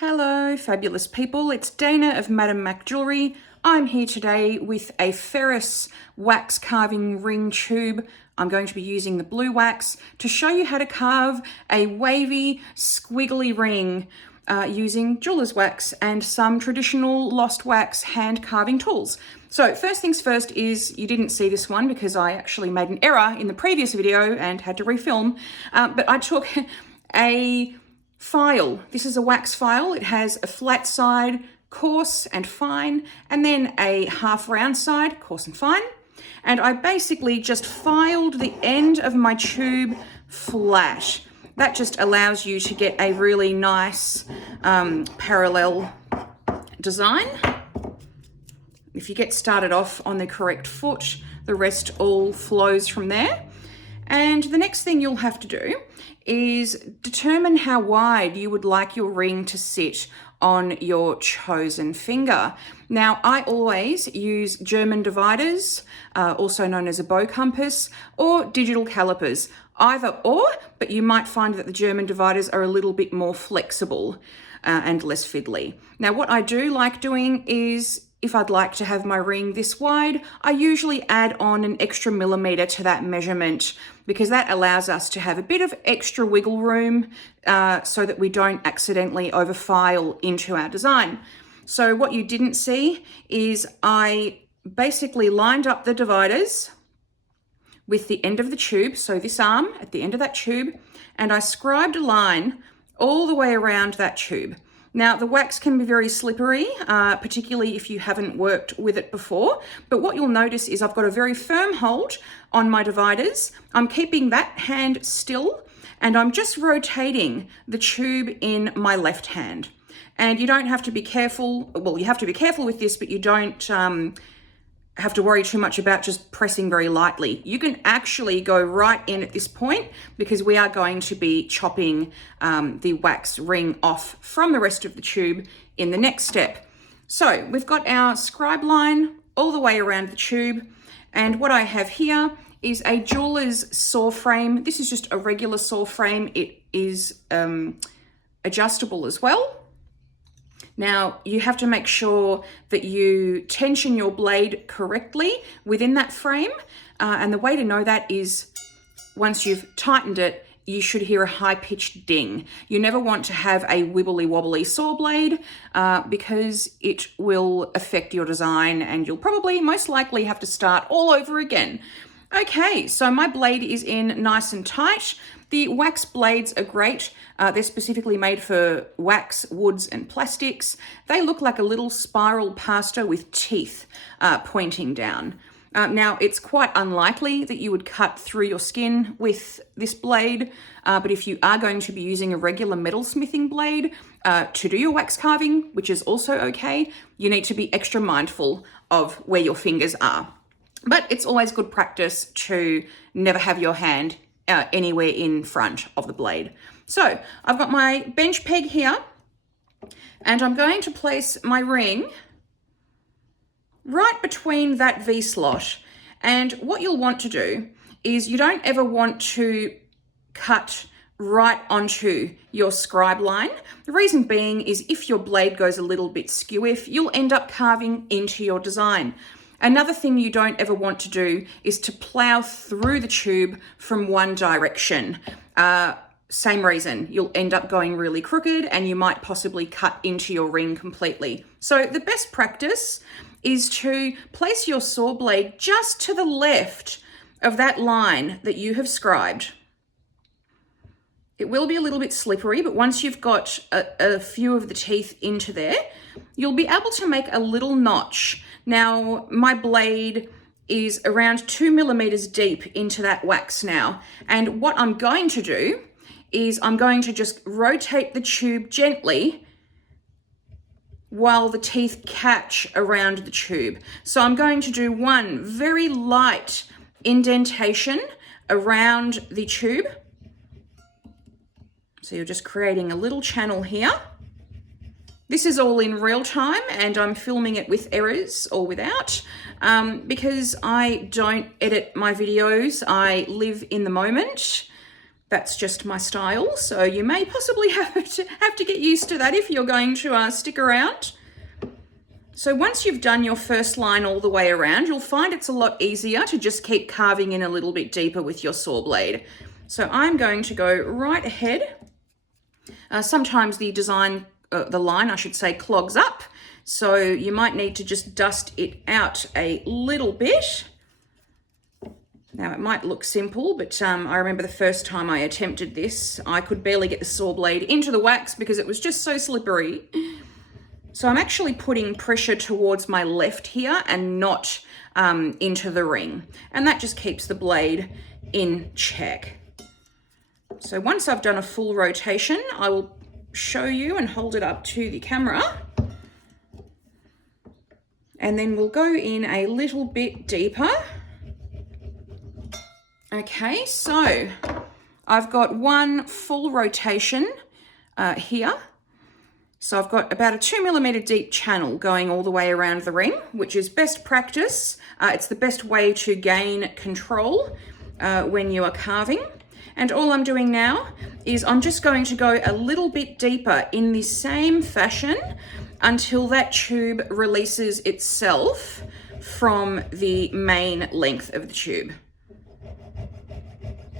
Hello, fabulous people. It's Dana of Madam Mac Jewellery. I'm here today with a Ferris wax carving ring tube. I'm going to be using the blue wax to show you how to carve a wavy, squiggly ring using jeweler's wax and some traditional lost wax hand carving tools. So first things first is, you didn't see this one because I actually made an error in the previous video and had to refilm, but I took a file. This is a wax file. It has a flat side, coarse and fine, and then a half round side, coarse and fine. And I basically just filed the end of my tube flat. That just allows you to get a really nice parallel design. If you get started off on the correct foot, the rest all flows from there. And the next thing you'll have to do is determine how wide you would like your ring to sit on your chosen finger. Now, I always use German dividers, also known as a bow compass, or digital calipers. Either or, but you might find that the German dividers are a little bit more flexible and less fiddly. Now, what I do like doing is, if I'd like to have my ring this wide, I usually add on an extra millimeter to that measurement because that allows us to have a bit of extra wiggle room so that we don't accidentally overfile into our design. So what you didn't see is I basically lined up the dividers with the end of the tube, so this arm at the end of that tube, and I scribed a line all the way around that tube. Now, the wax can be very slippery, particularly if you haven't worked with it before. But what you'll notice is I've got a very firm hold on my dividers. I'm keeping that hand still, and I'm just rotating the tube in my left hand. And you don't have to be careful. Well, you have to be careful with this, but you don't have to worry too much about just pressing very lightly. You can actually go right in at this point because we are going to be chopping the wax ring off from the rest of the tube in the next step. So we've got our scribe line all the way around the tube, and what I have here is a jeweler's saw frame. This is just a regular saw frame. It is adjustable as well. Now, you have to make sure that you tension your blade correctly within that frame. And the way to know that is once you've tightened it, you should hear a high-pitched ding. You never want to have a wibbly-wobbly saw blade because it will affect your design and you'll probably most likely have to start all over again. Okay, so my blade is in nice and tight. The wax blades are great. They're specifically made for wax, woods, and plastics. They look like a little spiral pasta with teeth pointing down. Now, it's quite unlikely that you would cut through your skin with this blade, but if you are going to be using a regular metalsmithing blade to do your wax carving, which is also okay, you need to be extra mindful of where your fingers are. But it's always good practice to never have your hand anywhere in front of the blade. So I've got my bench peg here, and I'm going to place my ring right between that V-slot. And what you'll want to do is you don't ever want to cut right onto your scribe line. The reason being is if your blade goes a little bit skew-if, you'll end up carving into your design. Another thing you don't ever want to do is to plow through the tube from one direction. Same reason, you'll end up going really crooked and you might possibly cut into your ring completely. So the best practice is to place your saw blade just to the left of that line that you have scribed. It will be a little bit slippery, but once you've got a few of the teeth into there, you'll be able to make a little notch. Now, my blade is around 2 millimeters deep into that wax now. And what I'm going to do is I'm going to just rotate the tube gently while the teeth catch around the tube. So I'm going to do one very light indentation around the tube. So you're just creating a little channel here. This is all in real time and I'm filming it with errors or without because I don't edit my videos. I live in the moment That's just my style, so you may possibly have to get used to that if you're going to stick around. So once you've done your first line all the way around, you'll find it's a lot easier to just keep carving in a little bit deeper with your saw blade. So I'm going to go right ahead. Sometimes the line, I should say, clogs up. So you might need to just dust it out a little bit. Now it might look simple, but I remember the first time I attempted this, I could barely get the saw blade into the wax because it was just so slippery. So I'm actually putting pressure towards my left here and not into the ring. And that just keeps the blade in check. So once I've done a full rotation, I will show you and hold it up to the camera. And then we'll go in a little bit deeper. Okay, so I've got one full rotation here. So I've got about a 2mm deep channel going all the way around the ring, which is best practice. It's the best way to gain control when you are carving. And all I'm doing now is I'm just going to go a little bit deeper in the same fashion until that tube releases itself from the main length of the tube.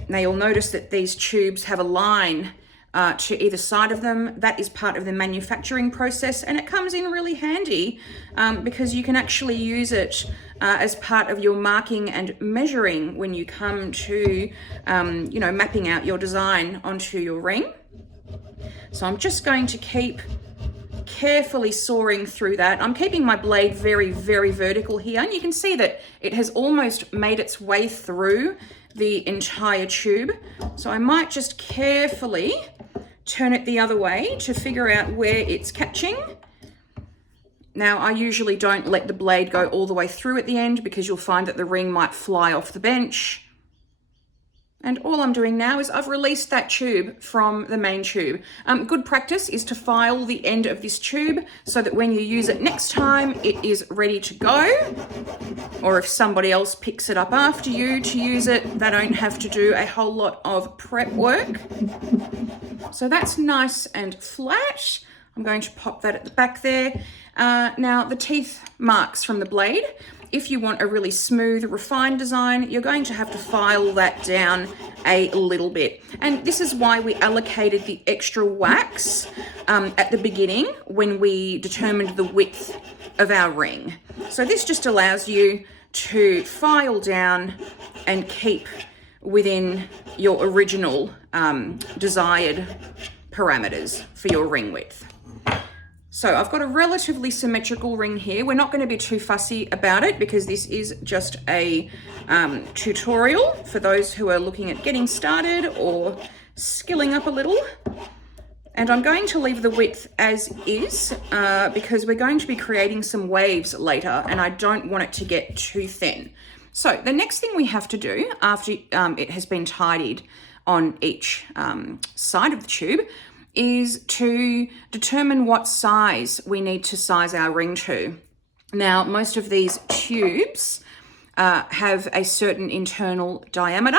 Now you'll notice that these tubes have a line to either side of them. That is part of the manufacturing process, and it comes in really handy because you can actually use it as part of your marking and measuring when you come to, mapping out your design onto your ring. So I'm just going to keep carefully sawing through that. I'm keeping my blade very, very vertical here, and you can see that it has almost made its way through the entire tube. So I might just carefully turn it the other way to figure out where it's catching. Now, I usually don't let the blade go all the way through at the end because you'll find that the ring might fly off the bench. And all I'm doing now is I've released that tube from the main tube. Good practice is to file the end of this tube so that when you use it next time, it is ready to go. Or if somebody else picks it up after you to use it, they don't have to do a whole lot of prep work. So that's nice and flat. I'm going to pop that at the back there. Now the teeth marks from the blade, if you want a really smooth, refined design, you're going to have to file that down a little bit. And this is why we allocated the extra wax at the beginning when we determined the width of our ring. So this just allows you to file down and keep within your original desired parameters for your ring width. So I've got a relatively symmetrical ring here. We're not going to be too fussy about it because this is just a tutorial for those who are looking at getting started or skilling up a little. And I'm going to leave the width as is because we're going to be creating some waves later and I don't want it to get too thin. So the next thing we have to do after it has been tidied on each side of the tube is to determine what size we need to size our ring to. Now, most of these tubes have a certain internal diameter,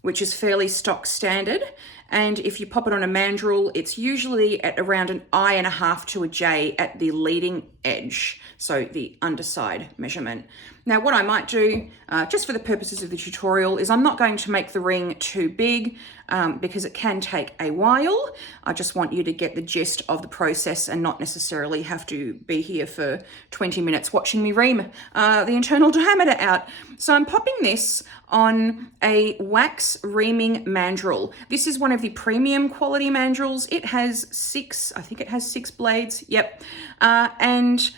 which is fairly stock standard. And if you pop it on a mandrel, it's usually at around an I.5 to a J at the leading edge, so the underside measurement. Now, what I might do, just for the purposes of the tutorial, is I'm not going to make the ring too big because it can take a while. I just want you to get the gist of the process and not necessarily have to be here for 20 minutes watching me ream the internal diameter out. So I'm popping this on a wax reaming mandrel. This is one of the premium quality mandrels. It has 6 blades, yep. And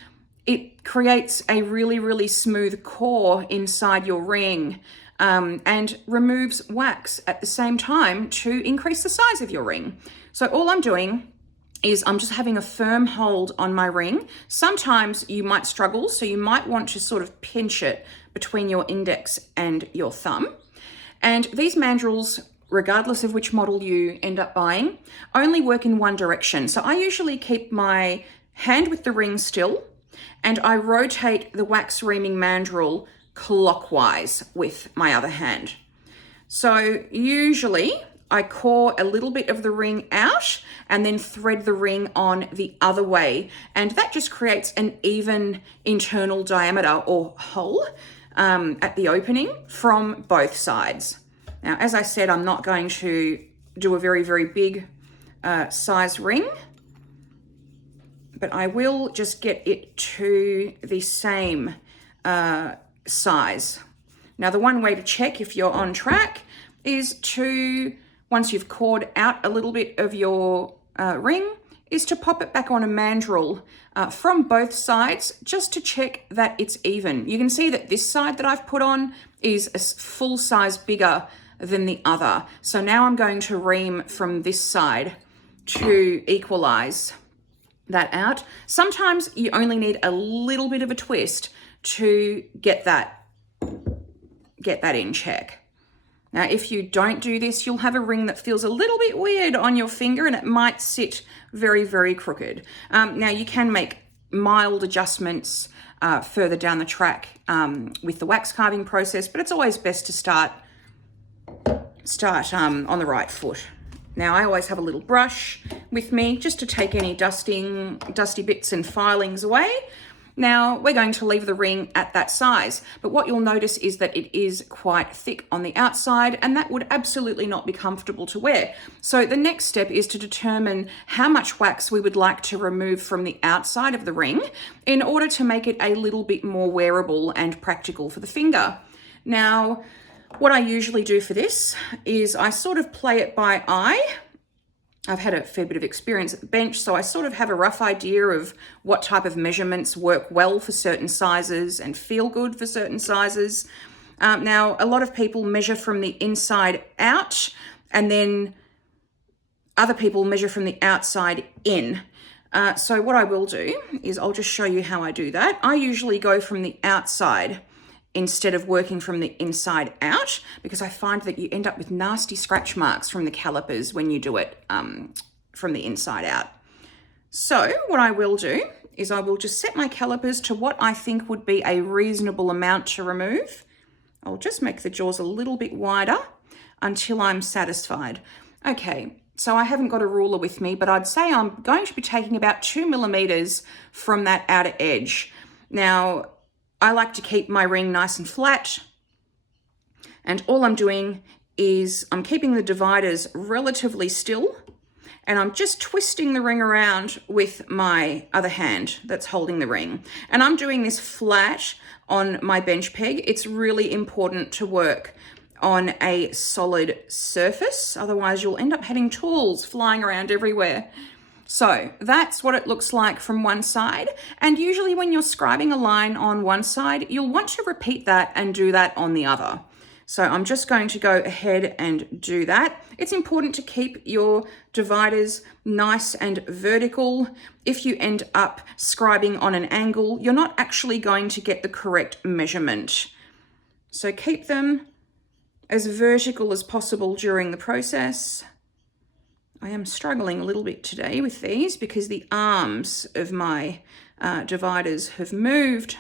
it creates a really, really smooth core inside your ring and removes wax at the same time to increase the size of your ring. So all I'm doing is I'm just having a firm hold on my ring. Sometimes you might struggle, so you might want to sort of pinch it between your index and your thumb. And these mandrels, regardless of which model you end up buying, only work in one direction. So I usually keep my hand with the ring still, and I rotate the wax reaming mandrel clockwise with my other hand. So usually I core a little bit of the ring out and then thread the ring on the other way. And that just creates an even internal diameter or hole at the opening from both sides. Now, as I said, I'm not going to do a very, very big size ring, but I will just get it to the same size. Now, the one way to check if you're on track is to, once you've cored out a little bit of your ring, is to pop it back on a mandrel from both sides just to check that it's even. You can see that this side that I've put on is a full size bigger than the other. So now I'm going to ream from this side to equalize that out. Sometimes you only need a little bit of a twist to get that in check. Now, if you don't do this, you'll have a ring that feels a little bit weird on your finger and it might sit very, very crooked. Now, you can make mild adjustments further down the track with the wax carving process, but it's always best to start on the right foot. Now, I always have a little brush with me just to take any dusty bits and filings away. Now, we're going to leave the ring at that size, but what you'll notice is that it is quite thick on the outside, and that would absolutely not be comfortable to wear. So the next step is to determine how much wax we would like to remove from the outside of the ring in order to make it a little bit more wearable and practical for the finger. Now, what I usually do for this is I sort of play it by eye. I've had a fair bit of experience at the bench, so I sort of have a rough idea of what type of measurements work well for certain sizes and feel good for certain sizes. Now, a lot of people measure from the inside out, and then other people measure from the outside in. So what I will do is I'll just show you how I do that. I usually go from the outside instead of working from the inside out, because I find that you end up with nasty scratch marks from the calipers when you do it from the inside out. So what I will do is I will just set my calipers to what I think would be a reasonable amount to remove. I'll just make the jaws a little bit wider until I'm satisfied. Okay, so I haven't got a ruler with me, but I'd say I'm going to be taking about 2 millimeters from that outer edge. Now, I like to keep my ring nice and flat, and all I'm doing is I'm keeping the dividers relatively still, and I'm just twisting the ring around with my other hand that's holding the ring. And I'm doing this flat on my bench peg. It's really important to work on a solid surface, otherwise you'll end up having tools flying around everywhere. So that's what it looks like from one side. And usually when you're scribing a line on one side, you'll want to repeat that and do that on the other. So I'm just going to go ahead and do that. It's important to keep your dividers nice and vertical. If you end up scribing on an angle, you're not actually going to get the correct measurement. So keep them as vertical as possible during the process. I am struggling a little bit today with these because the arms of my dividers have moved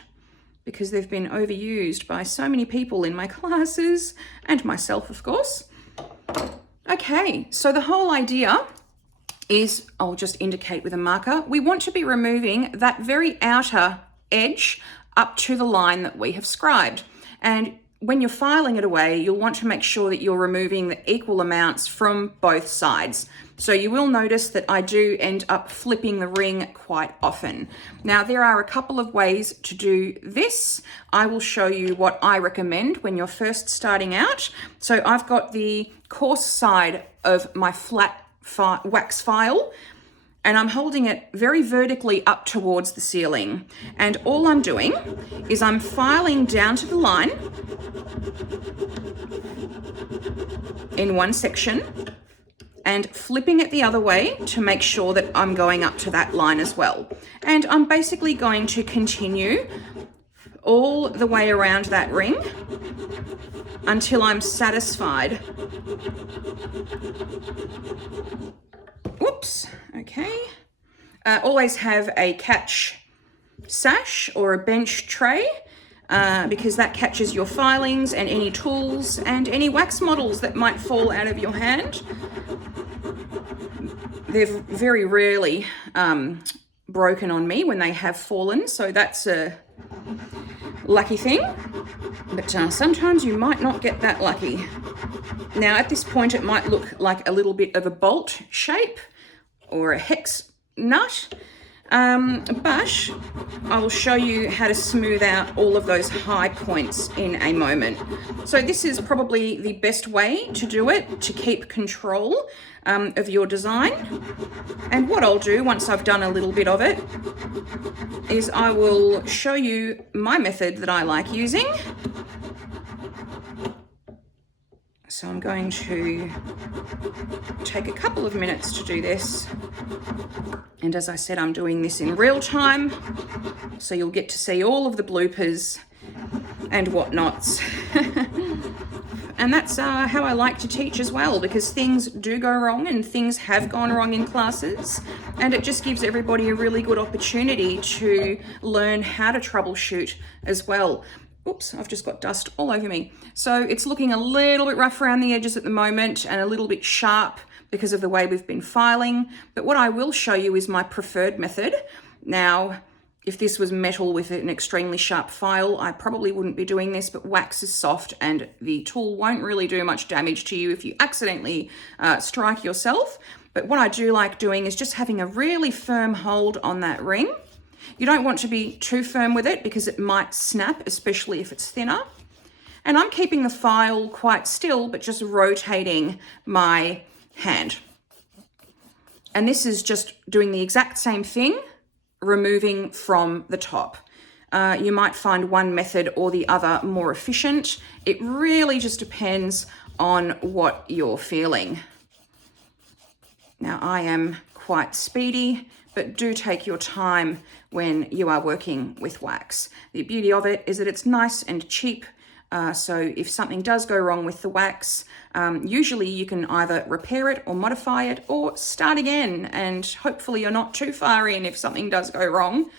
because they've been overused by so many people in my classes and myself, of course. Okay, so the whole idea is, I'll just indicate with a marker, we want to be removing that very outer edge up to the line that we have scribed. And when you're filing it away, you'll want to make sure that you're removing the equal amounts from both sides. So you will notice that I do end up flipping the ring quite often. Now, there are a couple of ways to do this. I will show you what I recommend when you're first starting out. So I've got the coarse side of my flat wax file, and I'm holding it very vertically up towards the ceiling. And all I'm doing is I'm filing down to the line in one section and flipping it the other way to make sure that I'm going up to that line as well. And I'm basically going to continue all the way around that ring until I'm satisfied. Whoops, okay. Always have a catch sash or a bench tray because that catches your filings and any tools and any wax models that might fall out of your hand. They're very rarely broken on me when they have fallen, so that's a lucky thing. But sometimes you might not get that lucky. Now at this point it might look like a little bit of a bolt shape or a hex nut, but I'll show you how to smooth out all of those high points in a moment. So this is probably the best way to do it, to keep control of your design. And what I'll do once I've done a little bit of it is I will show you my method that I like using. So I'm going to take a couple of minutes to do this. And as I said, I'm doing this in real time, so you'll get to see all of the bloopers and whatnots. And that's how I like to teach as well, because things do go wrong and things have gone wrong in classes, and it just gives everybody a really good opportunity to learn how to troubleshoot as well. Oops, I've just got dust all over me. So it's looking a little bit rough around the edges at the moment and a little bit sharp because of the way we've been filing. But what I will show you is my preferred method. Now, if this was metal with an extremely sharp file, I probably wouldn't be doing this, but wax is soft and the tool won't really do much damage to you if you accidentally strike yourself. But what I do like doing is just having a really firm hold on that ring. You don't want to be too firm with it because it might snap, especially if it's thinner. And I'm keeping the file quite still, but just rotating my hand. And this is just doing the exact same thing, removing from the top. You might find one method or the other more efficient. It really just depends on what you're feeling. Now, I am quite speedy, but do take your time when you are working with wax. The beauty of it is that it's nice and cheap. So if something does go wrong with the wax, usually you can either repair it or modify it or start again, and hopefully you're not too far in if something does go wrong.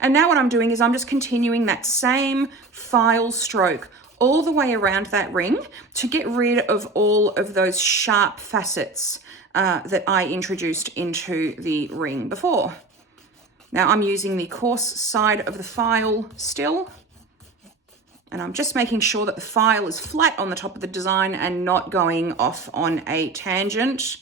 And now what I'm doing is I'm just continuing that same file stroke all the way around that ring to get rid of all of those sharp facets that I introduced into the ring before. Now I'm using the coarse side of the file still, and I'm just making sure that the file is flat on the top of the design and not going off on a tangent.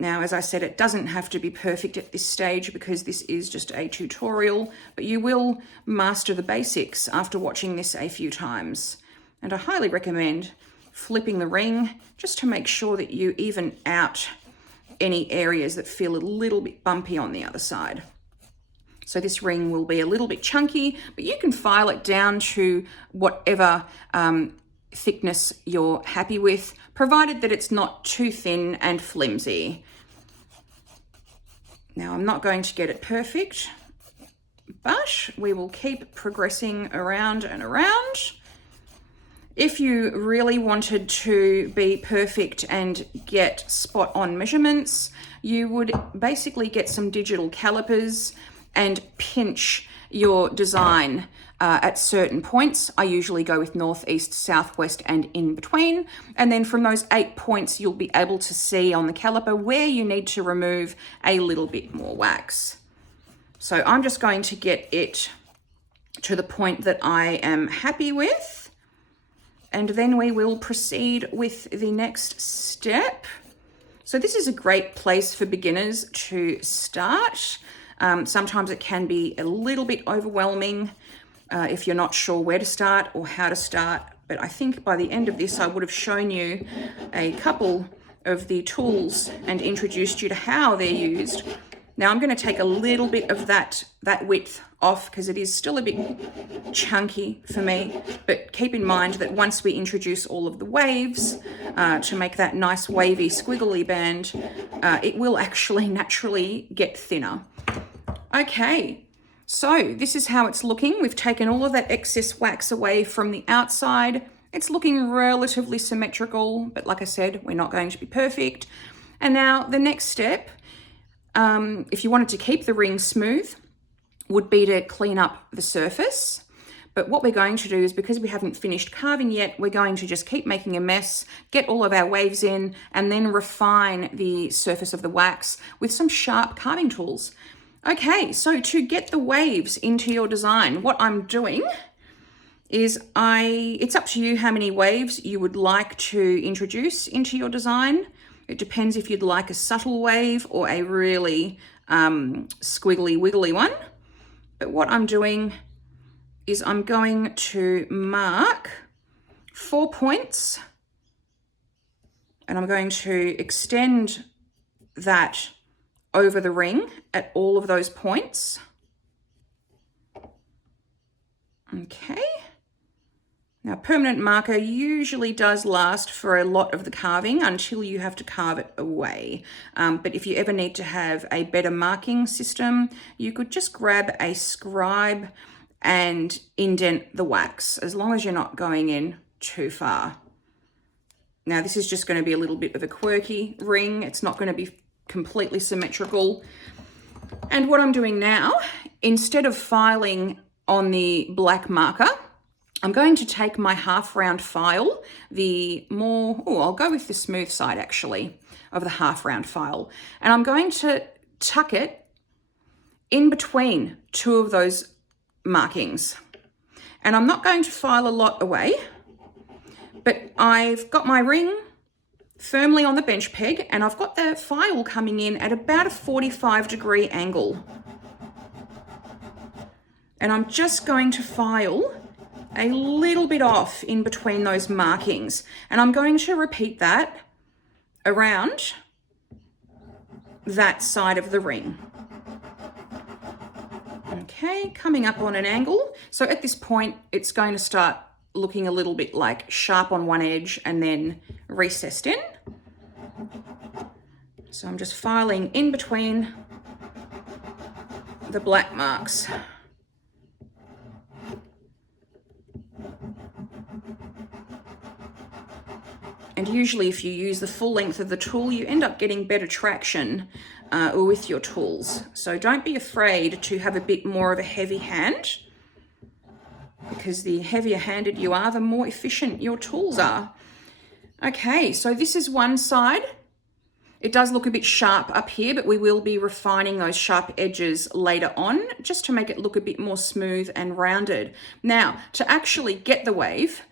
Now, as I said, it doesn't have to be perfect at this stage because this is just a tutorial, but you will master the basics after watching this a few times. And I highly recommend flipping the ring just to make sure that you even out any areas that feel a little bit bumpy on the other side. So this ring will be a little bit chunky, but you can file it down to whatever thickness you're happy with, provided that it's not too thin and flimsy. Now, I'm not going to get it perfect, but we will keep progressing around and around. If you really wanted to be perfect and get spot on measurements, you would basically get some digital calipers and pinch your design at certain points. I usually go with north, east, southwest, and in between. And then from those 8 points, you'll be able to see on the caliper where you need to remove a little bit more wax. So I'm just going to get it to the point that I am happy with. And then we will proceed with the next step. So this is a great place for beginners to start. Sometimes it can be a little bit overwhelming if you're not sure where to start or how to start. But I think by the end of this, I would have shown you a couple of the tools and introduced you to how they're used. Now I'm going to take a little bit of that width off because it is still a bit chunky for me, but keep in mind that once we introduce all of the waves to make that nice wavy squiggly band, it will actually naturally get thinner. Okay, so this is how it's looking. We've taken all of that excess wax away from the outside. It's looking relatively symmetrical, but like I said, we're not going to be perfect. And now the next step, if you wanted to keep the ring smooth, would be to clean up the surface. But what we're going to do is, because we haven't finished carving yet, we're going to just keep making a mess, get all of our waves in, and then refine the surface of the wax with some sharp carving tools. Okay, so to get the waves into your design, what I'm doing is it's up to you how many waves you would like to introduce into your design. It depends if you'd like a subtle wave or a really squiggly wiggly one. But what I'm doing is I'm going to mark 4 points, and I'm going to extend that over the ring at all of those points. Okay. Now, permanent marker usually does last for a lot of the carving until you have to carve it away. But if you ever need to have a better marking system, you could just grab a scribe and indent the wax, as long as you're not going in too far. Now, this is just going to be a little bit of a quirky ring. It's not going to be completely symmetrical. And what I'm doing now, instead of filing on the black marker, I'm going to take my half round file, I'll go with the smooth side actually, of the half round file. And I'm going to tuck it in between two of those markings. And I'm not going to file a lot away, but I've got my ring firmly on the bench peg, and I've got the file coming in at about a 45-degree angle. And I'm just going to file a little bit off in between those markings. And I'm going to repeat that around that side of the ring. Okay, coming up on an angle. So at this point, it's going to start looking a little bit like sharp on one edge and then recessed in. So I'm just filing in between the black marks. And usually if you use the full length of the tool, you end up getting better traction with your tools. So don't be afraid to have a bit more of a heavy hand, because the heavier handed you are, the more efficient your tools are. Okay, so this is one side. It does look a bit sharp up here, but we will be refining those sharp edges later on, just to make it look a bit more smooth and rounded. Now, to actually get the wave,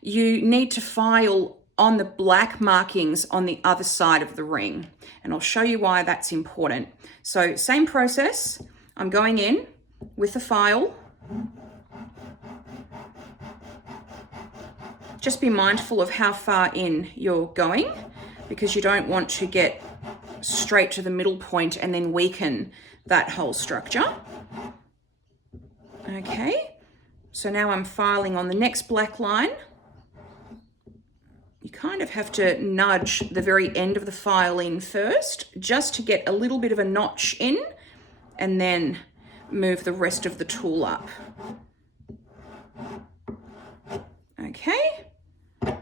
you need to file on the black markings on the other side of the ring. And I'll show you why that's important. So same process, I'm going in with the file. Just be mindful of how far in you're going, because you don't want to get straight to the middle point and then weaken that whole structure. Okay, so now I'm filing on the next black line. You kind of have to nudge the very end of the file in first, just to get a little bit of a notch in, and then move the rest of the tool up. Okay,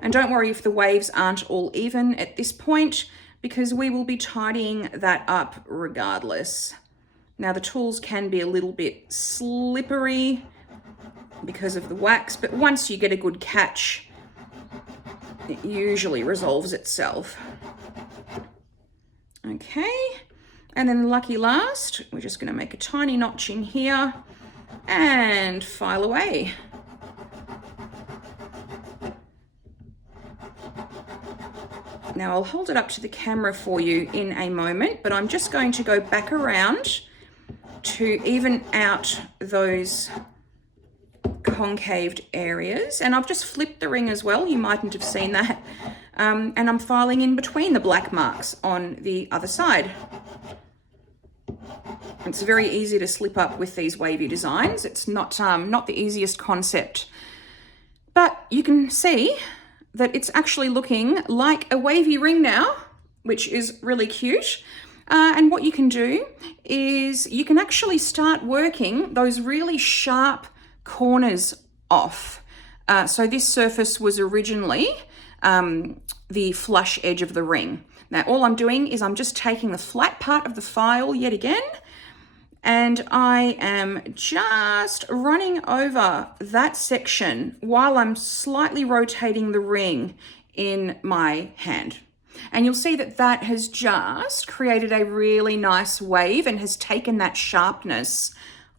and don't worry if the waves aren't all even at this point, because we will be tidying that up regardless. Now, the tools can be a little bit slippery because of the wax, but once you get a good catch, it usually resolves itself. Okay, and then lucky last, we're just going to make a tiny notch in here and file away. Now I'll hold it up to the camera for you in a moment, but I'm just going to go back around to even out those concaved areas, and I've just flipped the ring as well. You mightn't have seen that. And I'm filing in between the black marks on the other side. It's very easy to slip up with these wavy designs. It's not the easiest concept, but you can see that it's actually looking like a wavy ring now, which is really cute. And what you can do is you can actually start working those really sharp corners off. So this surface was originally the flush edge of the ring. Now all I'm doing is I'm just taking the flat part of the file yet again, And I am just running over that section while I'm slightly rotating the ring in my hand. And you'll see that that has just created a really nice wave and has taken that sharpness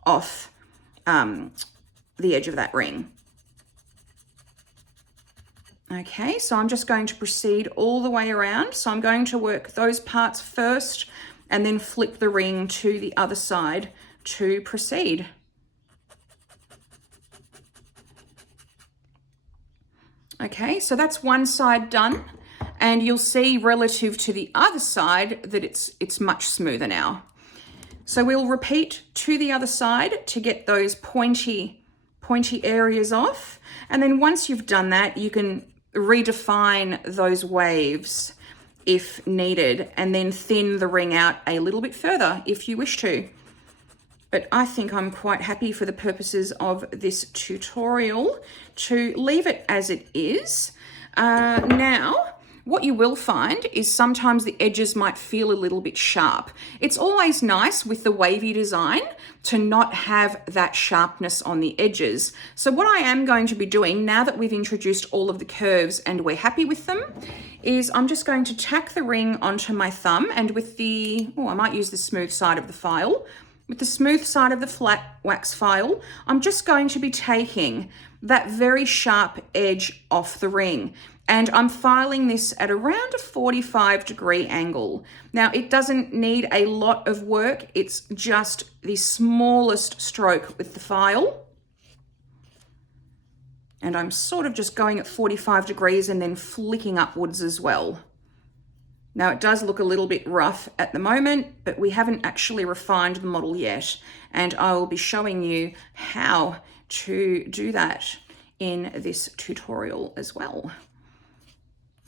off the edge of that ring. Okay, so I'm just going to proceed all the way around. So I'm going to work those parts first and then flip the ring to the other side to proceed. Okay, so that's one side done, and you'll see relative to the other side that it's much smoother now. So we'll repeat to the other side to get those pointy areas off. And then once you've done that, you can redefine those waves if needed, and then thin the ring out a little bit further if you wish to. But I think I'm quite happy for the purposes of this tutorial to leave it as it is. Now, what you will find is sometimes the edges might feel a little bit sharp. It's always nice with the wavy design to not have that sharpness on the edges. So what I am going to be doing now that we've introduced all of the curves and we're happy with them is I'm just going to tack the ring onto my thumb, and with the, I might use the smooth side of the file. With the smooth side of the flat wax file, I'm just going to be taking that very sharp edge off the ring. And I'm filing this at around a 45-degree angle. Now, it doesn't need a lot of work. It's just the smallest stroke with the file. And I'm sort of just going at 45 degrees and then flicking upwards as well. Now, it does look a little bit rough at the moment, but we haven't actually refined the model yet. And I will be showing you how to do that in this tutorial as well.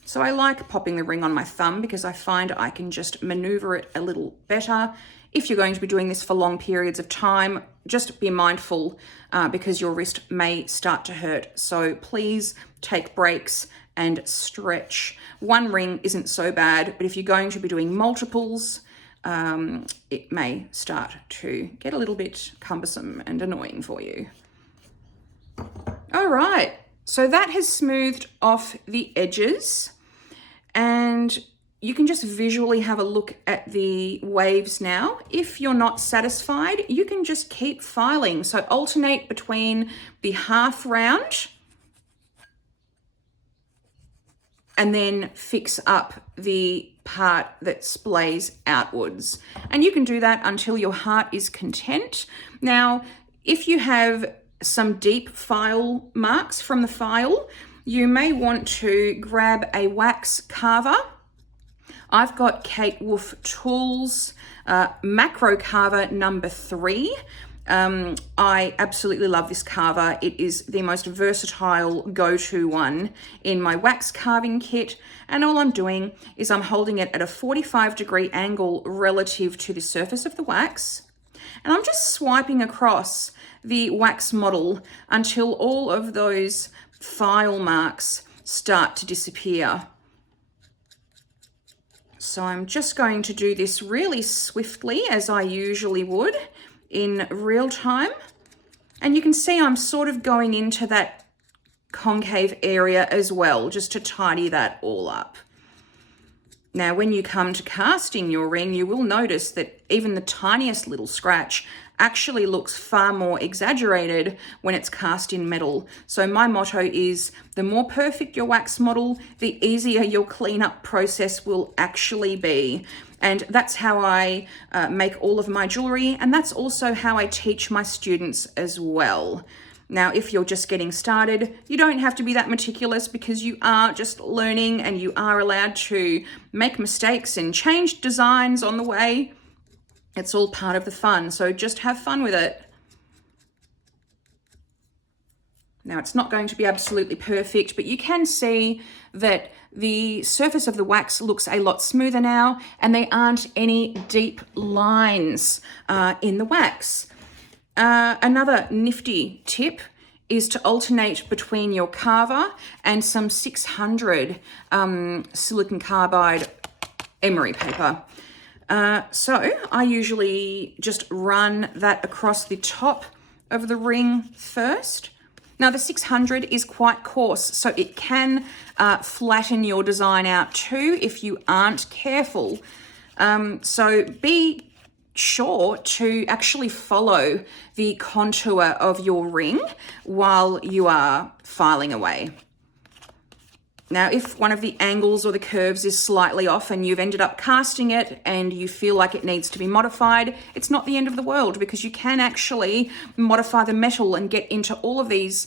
So I like popping the ring on my thumb because I find I can just maneuver it a little better. If you're going to be doing this for long periods of time, just be mindful because your wrist may start to hurt. So please take breaks and stretch. One ring isn't so bad, but if you're going to be doing multiples, it may start to get a little bit cumbersome and annoying for you. All right, so that has smoothed off the edges, and you can just visually have a look at the waves now. If you're not satisfied, you can just keep filing. So alternate between the half round and then fix up the part that splays outwards. And you can do that until your heart is content. Now, if you have some deep file marks from the file, you may want to grab a wax carver. I've got Kate Wolf Tools Macro Carver number 3. I absolutely love this carver. It is the most versatile go-to one in my wax carving kit. And all I'm doing is I'm holding it at a 45-degree angle relative to the surface of the wax. And I'm just swiping across the wax model until all of those file marks start to disappear. So I'm just going to do this really swiftly, as I usually would in real time. And you can see I'm sort of going into that concave area as well, just to tidy that all up. Now, when you come to casting your ring, you will notice that even the tiniest little scratch actually looks far more exaggerated when it's cast in metal. So my motto is, the more perfect your wax model, the easier your cleanup process will actually be. And that's how I make all of my jewelry, and that's also how I teach my students as well. Now, if you're just getting started, you don't have to be that meticulous because you are just learning and you are allowed to make mistakes and change designs on the way. It's all part of the fun, so just have fun with it. Now, it's not going to be absolutely perfect, but you can see that the surface of the wax looks a lot smoother now, and there aren't any deep lines in the wax. Another nifty tip is to alternate between your carver and some 600 silicon carbide emery paper. So I usually just run that across the top of the ring first. Now the 600 is quite coarse, so it can flatten your design out too if you aren't careful. So be sure to actually follow the contour of your ring while you are filing away. Now, if one of the angles or the curves is slightly off and you've ended up casting it and you feel like it needs to be modified, it's not the end of the world, because you can actually modify the metal and get into all of these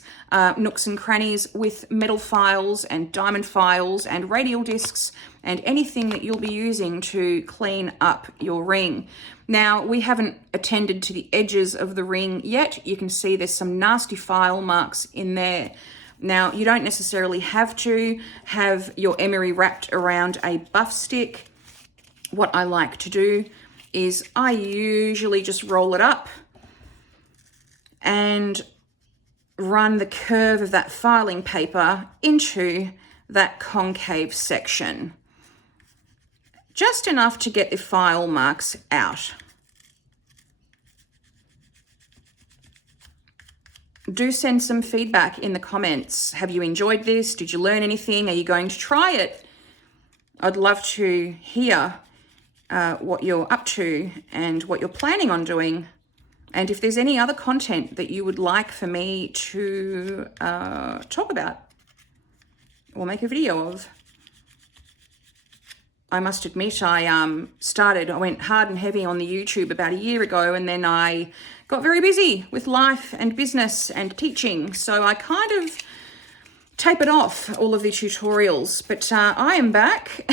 nooks and crannies with metal files and diamond files and radial discs and anything that you'll be using to clean up your ring. Now, we haven't attended to the edges of the ring yet. You can see there's some nasty file marks in there. Now, you don't necessarily have to have your emery wrapped around a buff stick. What I like to do is I usually just roll it up and run the curve of that filing paper into that concave section. Just enough to get the file marks out. Do send some feedback in the comments. Have you enjoyed this? Did you learn anything? Are you going to try it? I'd love to hear what you're up to and what you're planning on doing. And if there's any other content that you would like for me to talk about or make a video of. I must admit, I went hard and heavy on the YouTube about a year ago, and then I got very busy with life and business and teaching. So I kind of tapered off all of the tutorials, but I am back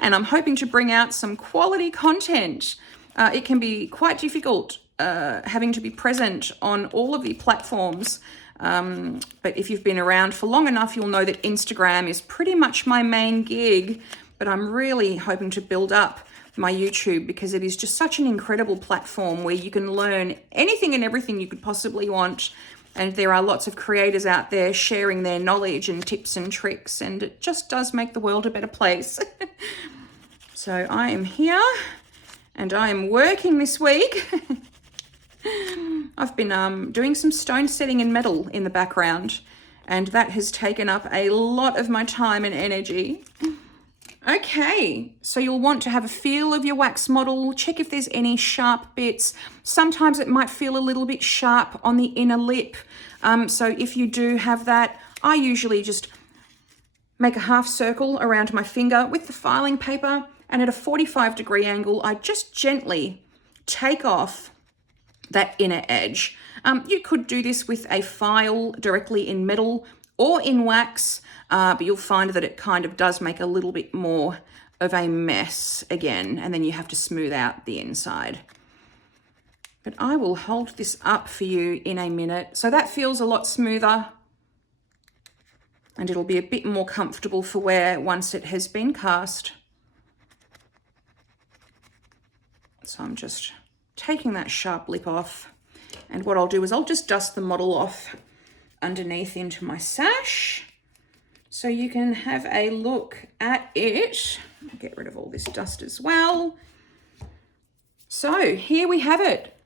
and I'm hoping to bring out some quality content. It can be quite difficult having to be present on all of the platforms. But if you've been around for long enough, you'll know that Instagram is pretty much my main gig. But I'm really hoping to build up my YouTube, because it is just such an incredible platform where you can learn anything and everything you could possibly want. And there are lots of creators out there sharing their knowledge and tips and tricks, and it just does make the world a better place. So I am here and I am working this week. I've been doing some stone setting in metal in the background, and that has taken up a lot of my time and energy. Okay, so you'll want to have a feel of your wax model, check if there's any sharp bits. Sometimes it might feel a little bit sharp on the inner lip. So if you do have that, I usually just make a half circle around my finger with the filing paper, and at a 45-degree angle, I just gently take off that inner edge. You could do this with a file directly in metal or in wax, but you'll find that it kind of does make a little bit more of a mess again, and then you have to smooth out the inside. But I will hold this up for you in a minute. So that feels a lot smoother, and it'll be a bit more comfortable for wear once it has been cast. So I'm just taking that sharp lip off, and what I'll do is I'll just dust the model off underneath into my sash so you can have a look at it. I'll get rid of all this dust as well. So here we have it,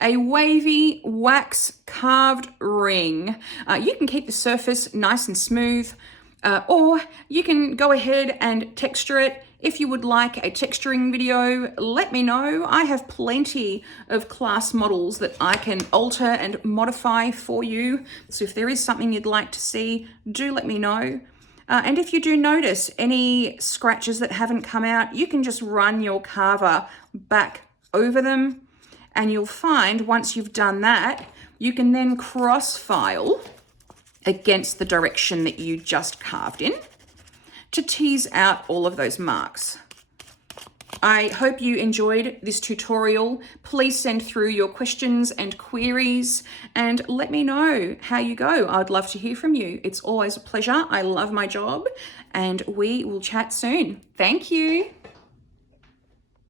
a wavy wax carved ring. You can keep the surface nice and smooth, or you can go ahead and texture it. If you would like a texturing video, let me know. I have plenty of class models that I can alter and modify for you. So if there is something you'd like to see, do let me know. And if you do notice any scratches that haven't come out, you can just run your carver back over them, and you'll find once you've done that, you can then cross file against the direction that you just carved in to tease out all of those marks. I hope you enjoyed this tutorial. Please send through your questions and queries and let me know how you go. I'd love to hear from you. It's always a pleasure. I love my job, and we will chat soon. Thank you.